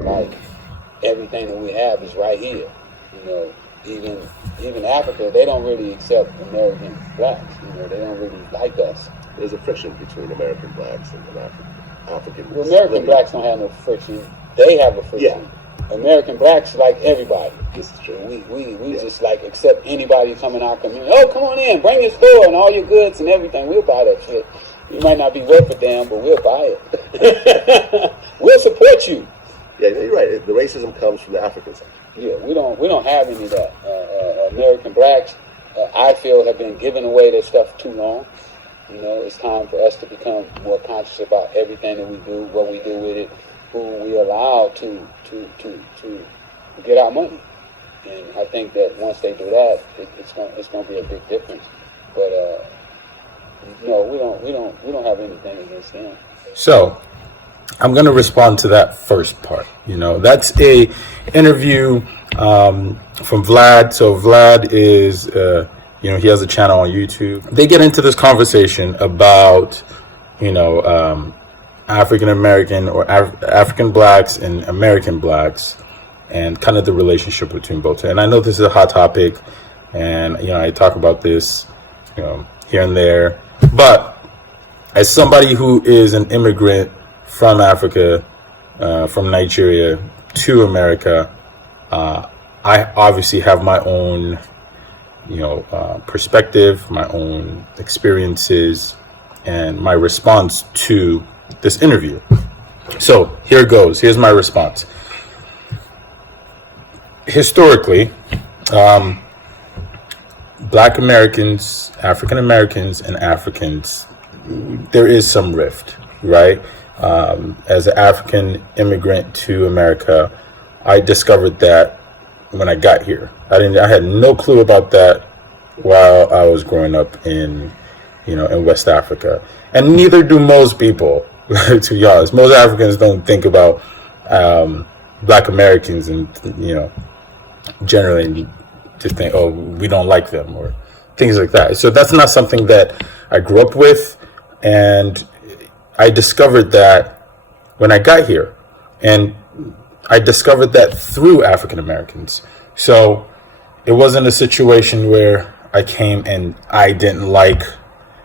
Like everything that we have is right here. You know, even Africa, they don't really accept American blacks. You know, they don't really like us. There's a friction between American blacks and Africans. Well, American blacks don't have no friction. They have a friction. Yeah. American blacks like everybody. This is true. We just like accept anybody coming our community. Oh, come on in, bring your store and all your goods and everything. We'll buy that shit. You might not be worth a damn, but we'll buy it. We'll support you. Yeah, you're right. The racism comes from the African side. Yeah, we don't have any of that. American blacks, I feel, have been giving away their stuff too long. You know, it's time for us to become more conscious about everything that we do, what we do with it, who we allow to get our money. And I think that once they do that, it's going to be a big difference. But no, we don't have anything against them. So I'm going to respond to that first part. You know, that's a interview from Vlad. So Vlad is, you know, he has a channel on YouTube. They get into this conversation about, you know, African American or African blacks and American blacks, and kind of the relationship between both. And I know this is a hot topic, and you know, I talk about this, you know, here and there. But as somebody who is an immigrant from Africa, from Nigeria to America, I obviously have my own, you know, perspective, my own experiences, and my response to this interview. So here it goes. Here's my response. Historically, Black Americans, African Americans, and Africans, there is some rift, right? As an African immigrant to America, I discovered that when I got here. I had no clue about that while I was growing up in, you know, in West Africa, and neither do most people. To be honest, most Africans don't think about Black Americans, and you know, generally just think, oh, we don't like them or things like that. So that's not something that I grew up with, and I discovered that when I got here, and I discovered that through African Americans. So it wasn't a situation where I came and I didn't like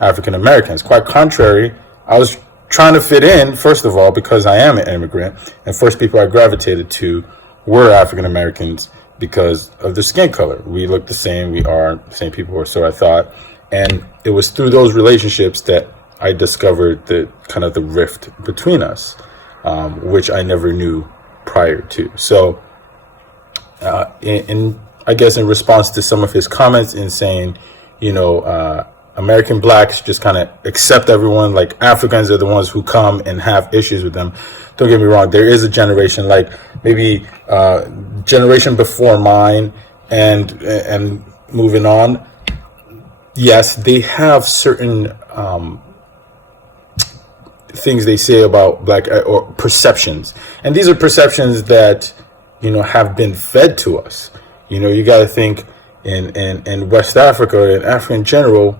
African Americans. Quite contrary, I was trying to fit in, first of all, because I am an immigrant, and first people I gravitated to were African Americans because of their skin color. We look the same, we are the same people, or so I thought. And it was through those relationships that I discovered the kind of the rift between us, which I never knew prior to. So in I guess in response to some of his comments in saying, you know, American blacks just kind of accept everyone, like Africans are the ones who come and have issues with them. Don't get me wrong, there is a generation, like maybe generation before mine and moving on. Yes, they have certain things they say about black, or perceptions, and these are perceptions that, you know, have been fed to us. You know, you got to think in West Africa and Africa in general,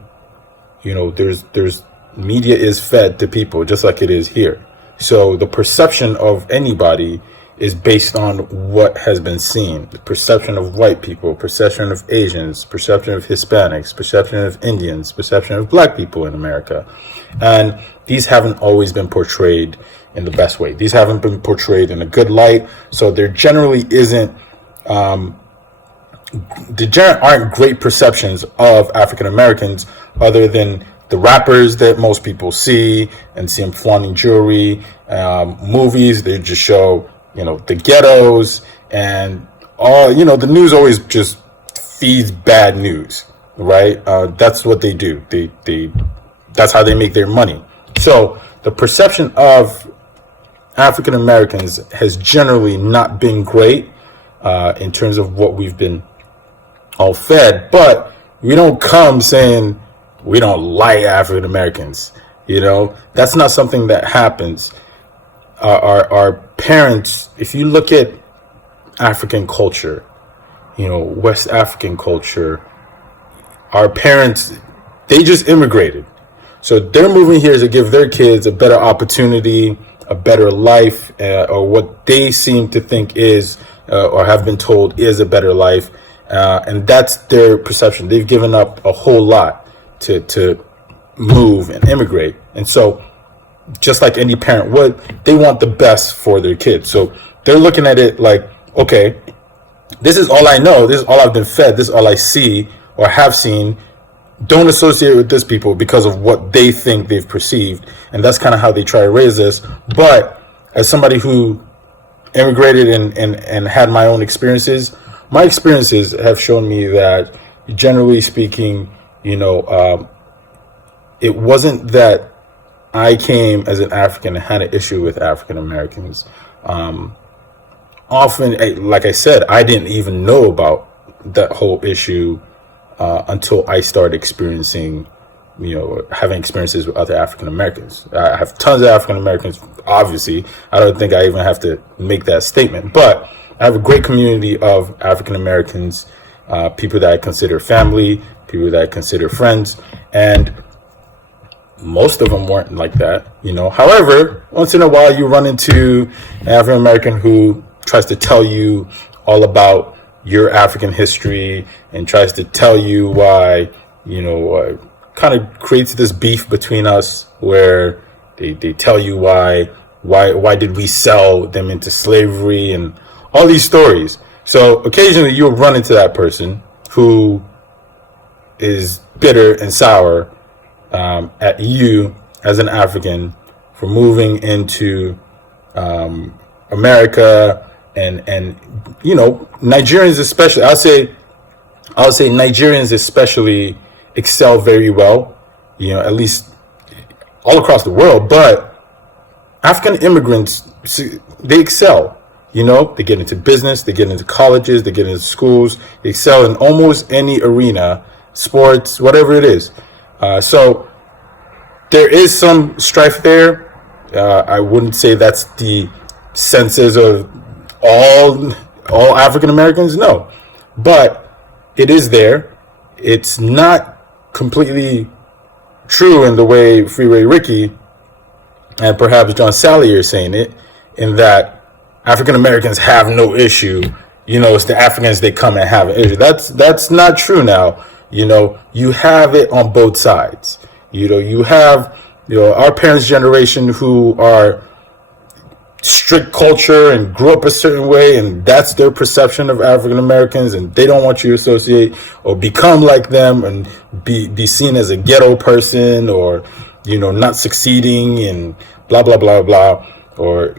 you know, there's media is fed to people just like it is here. So the perception of anybody is based on what has been seen. The perception of white people, perception of Asians, perception of Hispanics, perception of Indians, perception of black people in America. And these haven't always been portrayed in the best way. These haven't been portrayed in a good light. So there generally isn't, aren't great perceptions of African Americans other than the rappers that most people see and see them flaunting jewelry. Movies, they just show, you know, the ghettos, and all, you know, the news always just feeds bad news, right? That's what they do. That's how they make their money. So the perception of African Americans has generally not been great in terms of what we've been all fed, but we don't come saying we don't like African Americans. You know, that's not something that happens. Our parents, if you look at African culture, you know, West African culture, our parents, they just immigrated. So they're moving here to give their kids a better opportunity, a better life, or what they seem to think is, or have been told is a better life. And that's their perception. They've given up a whole lot to move and immigrate. And so, just like any parent would, they want the best for their kids. So they're looking at it like, okay, this is all I know. This is all I've been fed. This is all I see or have seen. Don't associate with this people because of what they think they've perceived. And that's kind of how they try to raise us. But as somebody who immigrated and had my own experiences, my experiences have shown me that, generally speaking, it wasn't that I came as an African and had an issue with African Americans. Often, like I said, I didn't even know about that whole issue until I started experiencing, having experiences with other African Americans. I have tons of African Americans, obviously. I don't think I even have to make that statement. But I have a great community of African Americans, people that I consider family, people that I consider friends. And most of them weren't like that, However, once in a while you run into an African American who tries to tell you all about your African history and tries to tell you why, kind of creates this beef between us where they tell you why did we sell them into slavery and all these stories. So occasionally you'll run into that person who is bitter and sour at you as an African for moving into America and Nigerians especially. I'll say Nigerians especially excel very well, at least all across the world. But African immigrants, they excel. They get into business, they get into colleges, they get into schools, they excel in almost any arena, sports, whatever it is. So there is some strife there. I wouldn't say that's the census of all African Americans, no. But it is there. It's not completely true in the way Freeway Ricky and perhaps John Sally are saying it, in that African Americans have no issue. It's the Africans, they come and have an issue. That's not true now. You have it on both sides. You have, our parents' generation who are strict culture and grew up a certain way, and that's their perception of African Americans, and they don't want you to associate or become like them and be seen as a ghetto person, or not succeeding and blah blah blah blah, or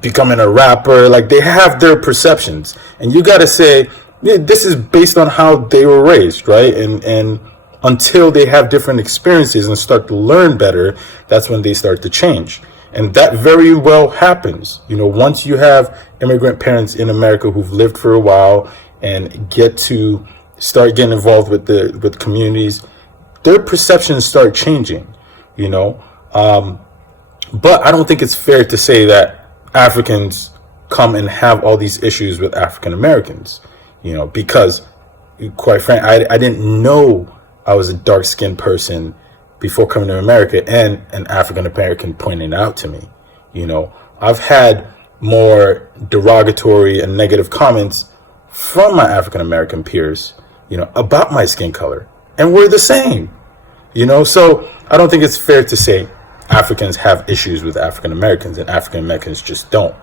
becoming a rapper. Like, they have their perceptions, and you got to say, yeah, this is based on how they were raised, right? And until they have different experiences and start to learn better, that's when they start to change. And that very well happens. Once you have immigrant parents in America who've lived for a while and get to start getting involved with communities, their perceptions start changing, But I don't think it's fair to say that Africans come and have all these issues with African Americans, because, quite frankly, I didn't know I was a dark-skinned person before coming to America, and an African American pointing it out to me. I've had more derogatory and negative comments from my African American peers, about my skin color, and we're the same, So I don't think it's fair to say Africans have issues with African Americans and African Americans just don't.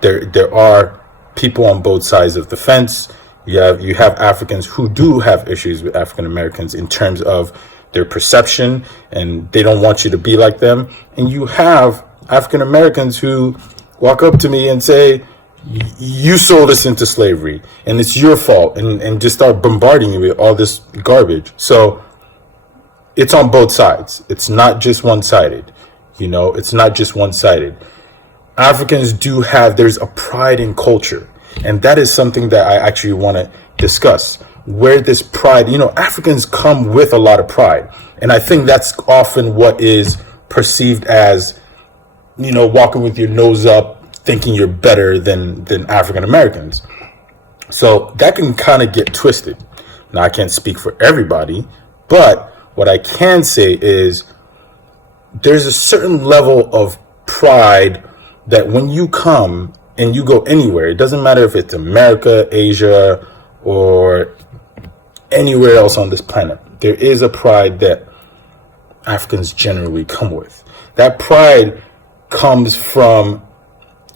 There are people on both sides of the fence. You have Africans who do have issues with African Americans in terms of their perception, and they don't want you to be like them. And you have African Americans who walk up to me and say, you sold us into slavery and it's your fault, and just start bombarding you with all this garbage. So it's on both sides. It's not just one-sided. It's not just one-sided. Africans there's a pride in culture. And that is something that I actually want to discuss, where this pride, Africans come with a lot of pride. And I think that's often what is perceived as, walking with your nose up, thinking you're better than African Americans. So that can kind of get twisted. Now, I can't speak for everybody, but what I can say is there's a certain level of pride that when you come and you go anywhere, it doesn't matter if it's America, Asia, or anywhere else on this planet, there is a pride that Africans generally come with. That pride comes from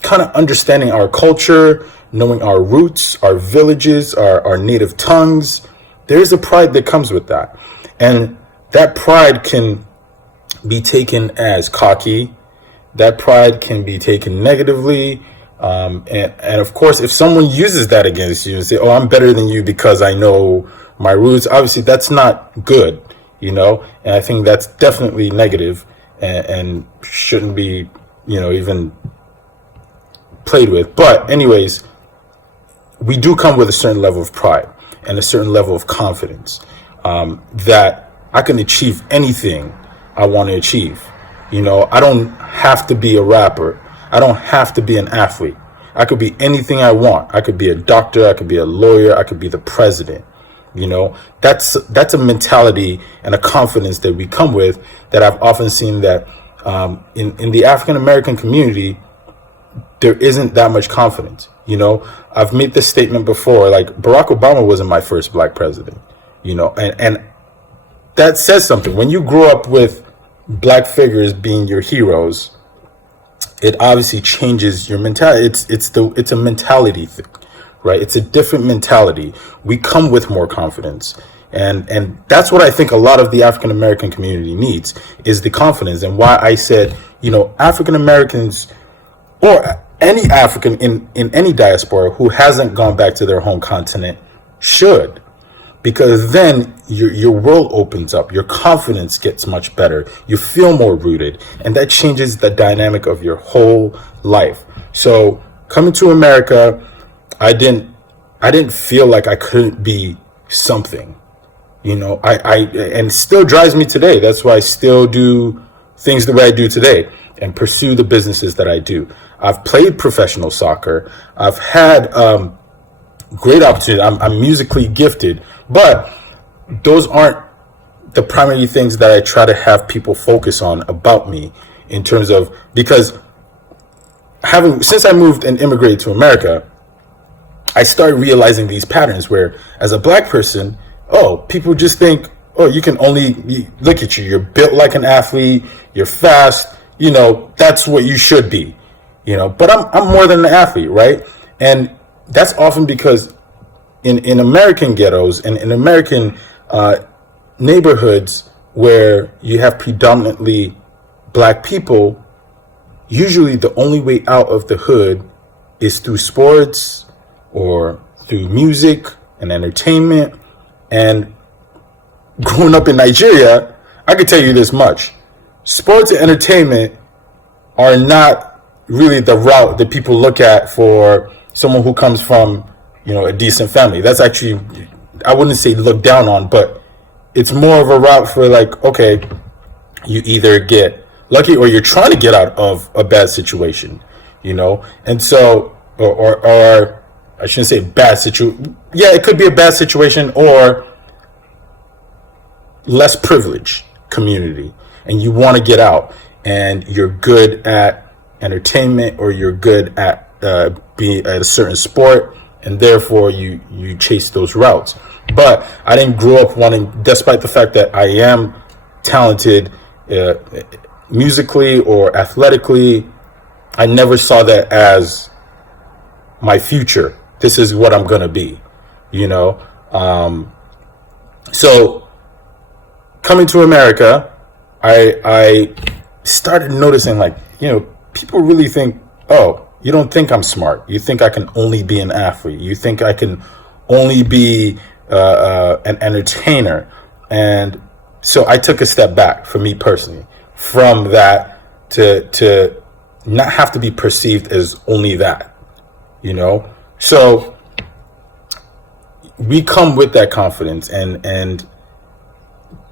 kind of understanding our culture, knowing our roots, our villages, our native tongues. There is a pride that comes with that. And that pride can be taken as cocky. That pride can be taken negatively. And of course, if someone uses that against you and say, oh, I'm better than you because I know my roots, obviously that's not good, you know? And I think that's definitely negative and shouldn't be, you know, even played with. But anyways, we do come with a certain level of pride and a certain level of confidence, that I can achieve anything I want to achieve. You know, I don't have to be a rapper. I don't have to be an athlete. I could be anything I want. I could be a doctor. I could be a lawyer. I could be the president. You know, that's a mentality and a confidence that we come with that I've often seen that in the African American community, there isn't that much confidence. You know, I've made this statement before, like Barack Obama wasn't my first black president, you know, and that says something. When you grow up with black figures being your heroes, it obviously changes your mentality. It's a mentality thing, right? It's a different mentality. We come with more confidence. And that's what I think a lot of the African American community needs, is the confidence. And why I said, you know, African Americans or any African in any diaspora who hasn't gone back to their home continent should, because then your world opens up, your confidence gets much better, you feel more rooted, and that changes the dynamic of your whole life. So coming to America, I didn't feel like I couldn't be something, you know. And still drives me today. That's why I still do things the way I do today and pursue the businesses that I do. I've played professional soccer. I've had great opportunity. I'm musically gifted, but those aren't the primary things that I try to have people focus on about me, in terms of, because since I moved and immigrated to America, I started realizing these patterns where, as a black person, oh, people just think, oh, you can only look at you. You're built like an athlete. You're fast. You know, that's what you should be. You know, but I'm more than an athlete, right? And that's often because in American ghettos and in American neighborhoods where you have predominantly black people, usually the only way out of the hood is through sports or through music and entertainment. And growing up in Nigeria, I can tell you this much: sports and entertainment are not really the route that people look at for someone who comes from, you know, a decent family. That's actually, I wouldn't say looked down on, but it's more of a route for, like, okay, you either get lucky or you're trying to get out of a bad situation, you know. And so, or I shouldn't say bad situation. Yeah, it could be a bad situation or less privileged community, and you want to get out, and you're good at entertainment or you're good at being at a certain sport, and therefore you chase those routes. But I didn't grow up wanting, despite the fact that I am talented musically or athletically, I never saw that as my future. This is what I'm gonna be, you know. So coming to America, I started noticing, like, you know, people really think, oh, you don't think I'm smart. You think I can only be an athlete. You think I can only be an entertainer. And so I took a step back, for me personally, from that to not have to be perceived as only that, you know. So we come with that confidence, and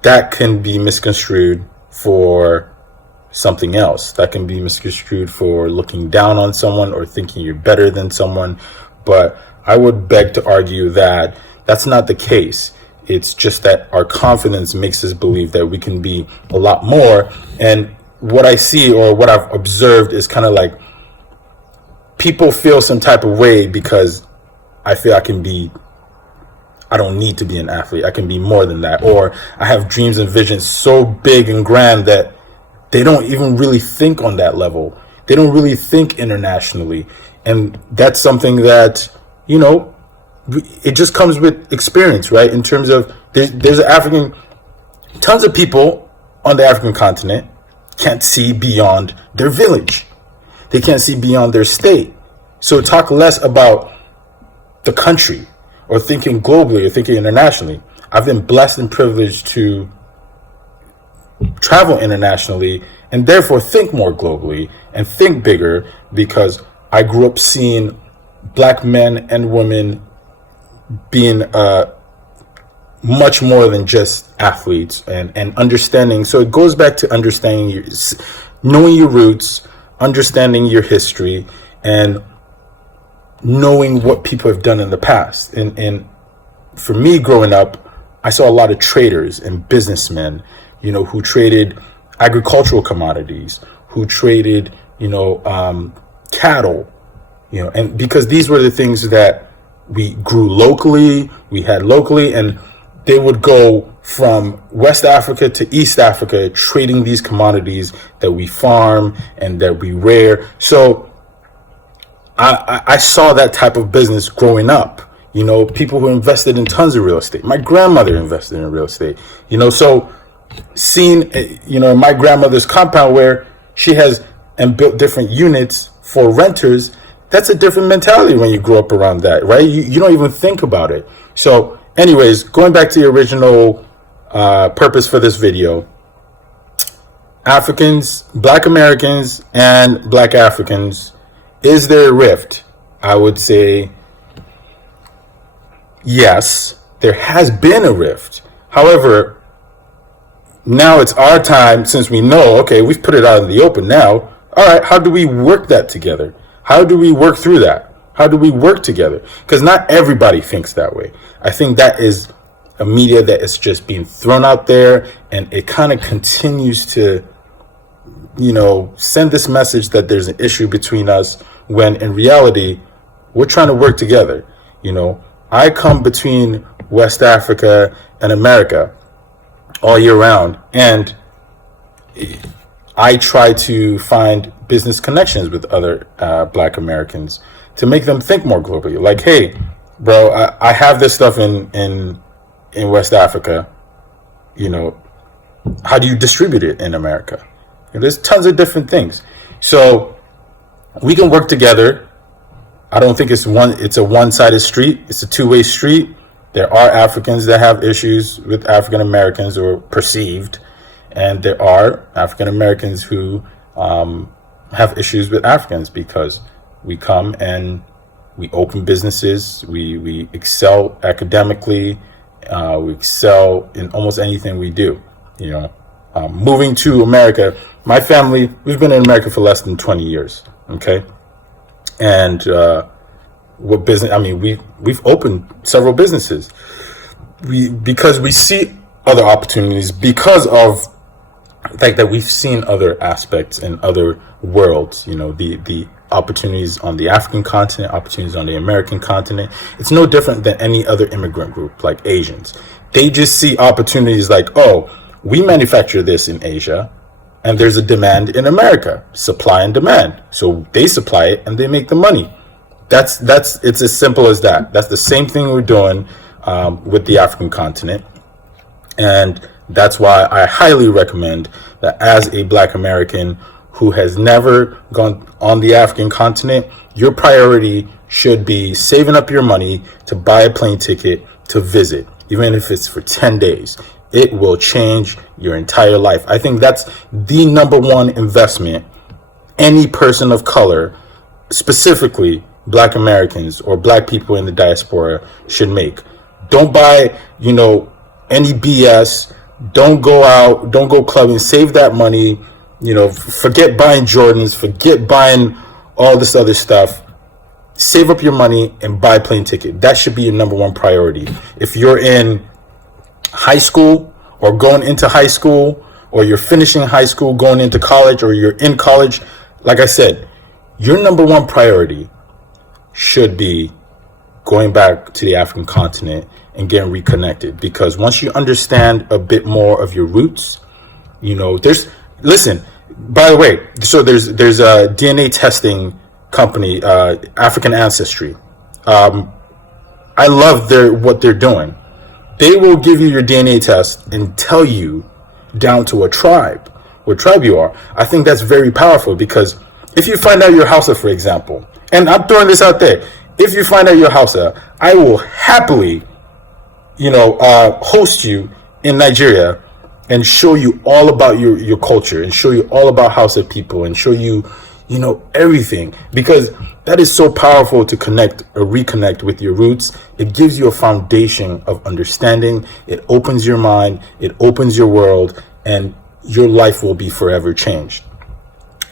that can be misconstrued for something else. That can be misconstrued for looking down on someone or thinking you're better than someone. But I would beg to argue that that's not the case. It's just that our confidence makes us believe that we can be a lot more. And what I see, or what I've observed, is kind of like people feel some type of way because I feel I don't need to be an athlete. I can be more than that. Or I have dreams and visions so big and grand that they don't even really think on that level. They don't really think internationally. And that's something that, it just comes with experience, right? In terms of there's tons of people on the African continent can't see beyond their village. They can't see beyond their state. So talk less about the country or thinking globally or thinking internationally. I've been blessed and privileged to travel internationally and therefore think more globally and think bigger, because I grew up seeing black men and women being much more than just athletes and understanding. So it goes back to understanding knowing your roots, understanding your history, and knowing what people have done in the past. And for me growing up, I saw a lot of traders and businessmen, who traded agricultural commodities, who traded, cattle, and because these were the things that we grew locally, we had locally, and they would go from West Africa to East Africa trading these commodities that we farm and that we rear. So I saw that type of business growing up, people who invested in tons of real estate. My grandmother invested in real estate, so seeing, in my grandmother's compound where she has and built different units for renters, that's a different mentality when you grow up around that, right? You don't even think about it. So anyways, going back to the original purpose for this video, Africans, Black Americans, and Black Africans, is there a rift? I would say yes, there has been a rift. However, now it's our time, since we know, okay, we've put it out in the open now. All right, how do we work that together? How do we work through that? How do we work together? Because not everybody thinks that way. I think that is a media that is just being thrown out there, and it kind of continues to, send this message that there's an issue between us, when in reality, we're trying to work together. I come between West Africa and America all year round, and I try to find business connections with other Black Americans to make them think more globally. Like, hey, bro, I have this stuff in West Africa. How do you distribute it in America? There's tons of different things. So we can work together. I don't think it's a one-sided street. It's a two-way street. There are Africans that have issues with African Americans, or perceived, and there are African Americans who have issues with Africans, because we come and we open businesses, we excel academically, we excel in almost anything we do. Moving to America, my family, we've been in America for less than 20 years. Okay. And what business? I mean, we've opened several businesses. Because we see other opportunities, because of the fact that we've seen other aspects in other worlds. The opportunities on the African continent, opportunities on the American continent. It's no different than any other immigrant group, like Asians. They just see opportunities like, oh, we manufacture this in Asia, and there's a demand in America, supply and demand. So they supply it and they make the money. It's as simple as that. That's the same thing we're doing with the African continent. And that's why I highly recommend that, as a Black American who has never gone on the African continent, your priority should be saving up your money to buy a plane ticket to visit, even if it's for 10 days. It will change your entire life. I think that's the number one investment any person of color, specifically Black Americans or Black people in the diaspora, should make. Don't buy, any BS. Don't go out. Don't go clubbing. Save that money. Forget buying Jordans. Forget buying all this other stuff. Save up your money and buy a plane ticket. That should be your number one priority. If you're in high school or going into high school, or you're finishing high school, going into college, or you're in college, like I said, your number one priority should be going back to the African continent and getting reconnected, because once you understand a bit more of your roots, by the way, so there's a DNA testing company, African Ancestry. I love what they're doing. They will give you your DNA test and tell you down to a tribe, what tribe you are. I think that's very powerful, because if you find out your Hausa, for example, and I'm throwing this out there, if you find out your Hausa, I will happily, host you in Nigeria and show you all about your culture, and show you all about Hausa people, and show you, everything, because that is so powerful to connect or reconnect with your roots. It gives you a foundation of understanding. It opens your mind, it opens your world, and your life will be forever changed.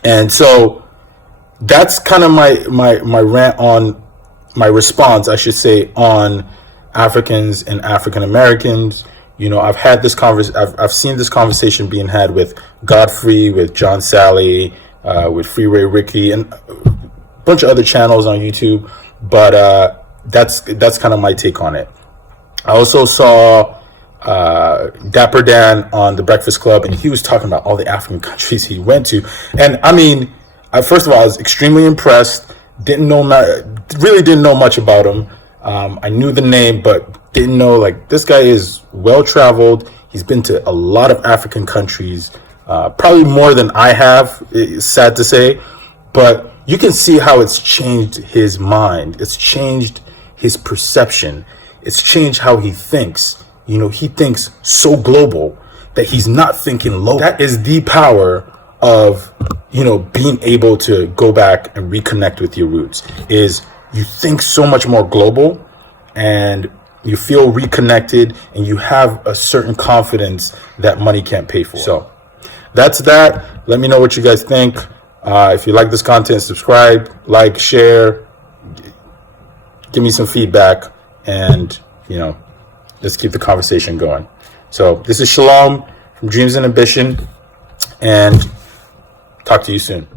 And so that's kind of my rant on, my response, I should say, on Africans and African Americans. I've had this I've seen this conversation being had with Godfrey, with John Sally, with Freeway Ricky, and a bunch of other channels on YouTube. But that's kind of my take on it. I also saw Dapper Dan on The Breakfast Club, and he was talking about all the African countries he went to. And I mean, first of all, I was extremely impressed. Really didn't know much about him. I knew the name, but didn't know, this guy is well traveled. He's been to a lot of African countries, probably more than I have. It's sad to say, but you can see how it's changed his mind. It's changed his perception. It's changed how he thinks. He thinks so global that he's not thinking local. That is the power of, being able to go back and reconnect with your roots, is you think so much more global, and you feel reconnected, and you have a certain confidence that money can't pay for. So that's that. Let me know what you guys think. If you like this content, subscribe, like, share, give me some feedback, and, let's keep the conversation going. So this is Shalom from Dreams and Ambition, and talk to you soon.